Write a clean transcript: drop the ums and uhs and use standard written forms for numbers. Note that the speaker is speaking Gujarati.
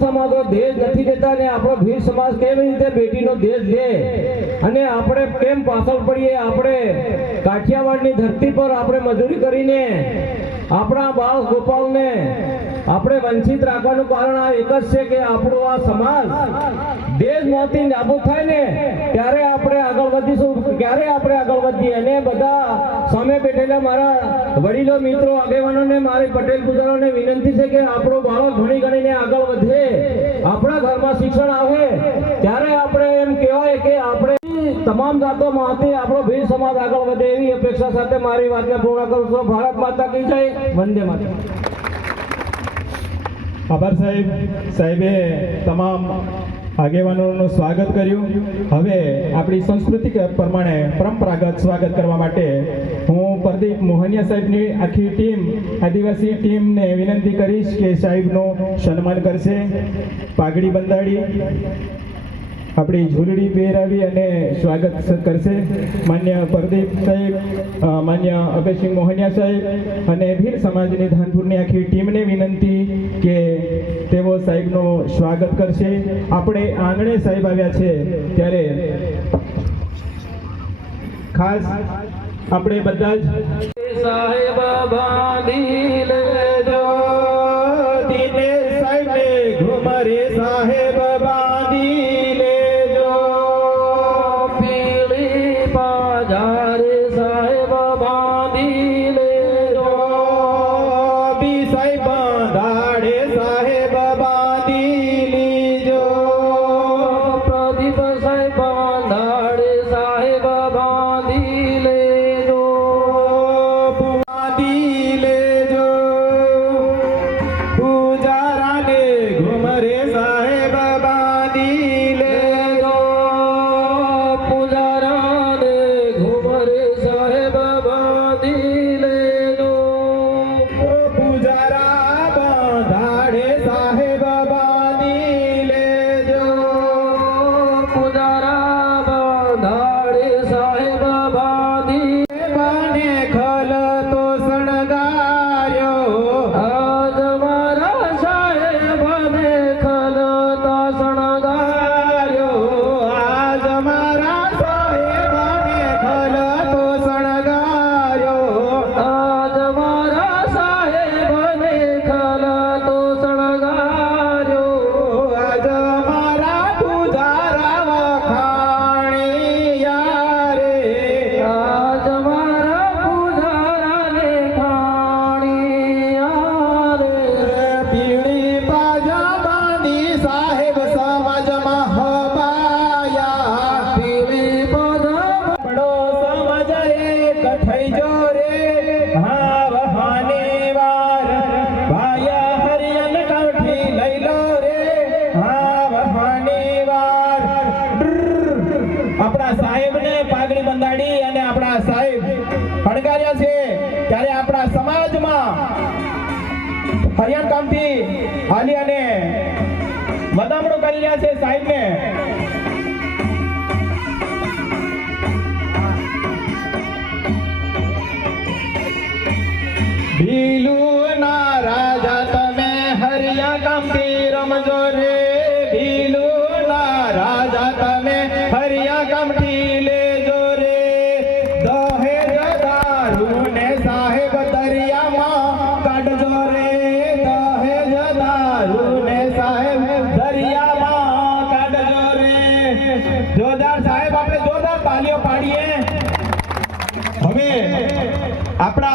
તમામ સમાજો દેશ નથી દેતા ને આપણો ભીલ સમાજ કેવી રીતે બેટીનો દેશ લે અને આપણે કેમ પાછળ પડીએ? આપણે કાઠિયાવાડની ધરતી પર આપણે મજૂરી કરીને આપણા બાળ ગોપાલને આપણે વંચિત રાખવાનું કારણ આ એક જ છે કે આપણો આ સમાજ દેશમાંથી નાબૂદ થાય ને ત્યારે આપણે આગળ વધીશું. ક્યારે આપણે આગળ વધીએ? અને બધા સામે બેઠેલા મારા વડીલો, મિત્રો, આગેવાનોને, મારી પટેલ પુત્રોને વિનંતી છે કે આપણો બાળક ભણી ગણીને આગળ વધે, આપણા ઘરમાં શિક્ષણ આવે ત્યારે આપણે એમ કહેવાય કે આપણે તમામ જાતોમાંથી આપણો ભીલ સમાજ આગળ વધે એવી અપેક્ષા સાથે મારી વાતને પૂર્ણ કરું છું. ભારત માતા કી જય, વંદે માતરમ. આભાર સાહેબ. સાહેબે તમામ આગેવાનોનું સ્વાગત કર્યું. હવે આપણી સંસ્કૃતિ પ્રમાણે પરંપરાગત સ્વાગત કરવા માટે હું પ્રદીપ મોહનિયા સાહેબની આખી ટીમ, આદિવાસી ટીમને વિનંતી કરીશ કે સાહેબનું સન્માન કરશે. પાઘડી બંધાડી આપણી ઝૂલડી પહેરાવી અને સ્વાગત કરશે. માન્ય પ્રદીપ સાહેબ, માન્ય અભયસિંહ મોહનિયા સાહેબ અને ભીલ સમાજની ધાનપુરની આખી ટીમને વિનંતી કે તેઓ સાહેબનું સ્વાગત કરશે. આપણે આંગણે સાહેબ આવ્યા છે ત્યારે ખાસ આપણે બધા જ સાહેબ બાંધી લેજો, દિનેશ સાહેબને ઘુમરે સાહેબ બાંધી લેજો, પીળી પાજારે સાહેબ બાંધી લેજો, બી સાહેબ બાંધાડે સાહેબ બાંધી લીજો, પ્રદીપ સાહેબ બાંધાડે સાહેબ બાંધી લેજો, બાંધી લેજો, પૂજારાને ઘુમરે સાહેબ બાંધી લેજો, પુજારાને ઘુમરે સાહેબ બાંધી લેજો, પૂજારા બાંધાડે સાહેબ બાંધી લેજો, પુજારા બાંધાડે સાહેબ બાંધી બાને ખલ તો શણગાર્યો, આજ મારા સાહેબને ખલતા શણગાર્યો, આજ મારા સાહેબને ખલ તો શણગાર્યો, આજ મારા સાહેબને ખલતો શણગાર્યો, આજ મારા પૂજારા વખાણિયા રે, આજ મારા પુજારાને ખાણિયા રે, પીળી પાજા બાંધી સાહેબ સમાજમાં હબાયા, પીળી પદમ બડો સમાજ એક થઈ જો રે, હા વહાની વાર ભાયા હરિયન કાઠી લઈ લો રે, હા વહાની વાર. આપણા સાહેબને પાઘડી બંધાડી અને આપણા સાહેબ ફણગાર્યા છે ત્યારે આપણા સમાજમાં હરિયાણ કામથી હાલી અને વધામણું કરી રહ્યા છે સાહેબને. ભીલુના રાજા તમે હરિયા કામથી રમજો રે, ભીલુના રાજા તમે હરિયા કામથી લેજો રે, દહેજ દારૂને સાહેબ દરિયામાં કાઢજો રે, દહેજ દારૂને સાહેબ દરિયામાં કાઢજો રે. જોરદાર સાહેબ, આપણે જોરદાર તાલીઓ પાડીએ. હવે આપણા